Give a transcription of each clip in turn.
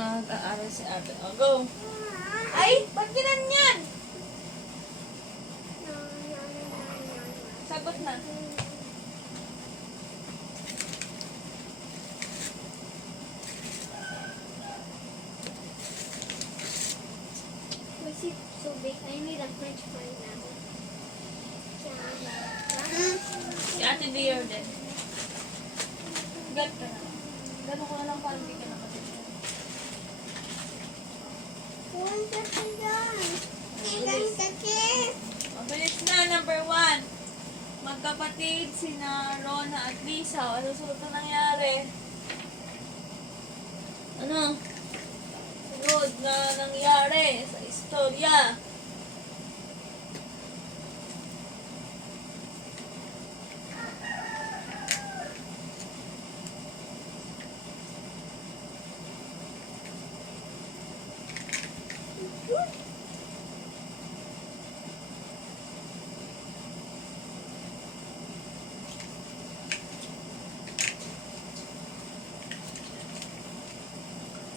mag-aaral si ate. O, go. Ay, ba't ginanyan? Sagot na. Was it so big? I need a French fry now. Si ate Dear din. Gat ka na. Gano'n ko na lang parang hindi ka na matitira. Mabilis na, number 1. Magkapatid sina Rona at Lisa. Ano sunod na nangyari? Ano? Sunod na nangyari sa istorya.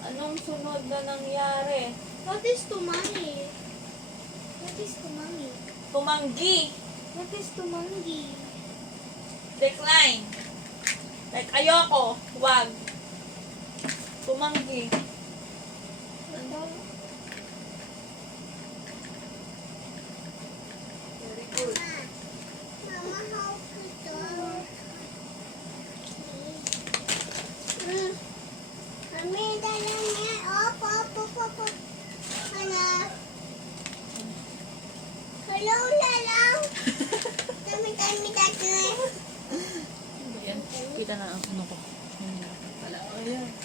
Anong sunod na nangyari? What is tumani? What is tumani? Tumanggi. What is tumangi? Decline. Like, ayoko. Wag. Tumanggi. Ano? Very good. Mama, how to Mami, dala niya. Opo. Ano? Hello, lalang. Dami dati. Ayan. Kita na ang ano ko. Wala. Ayan.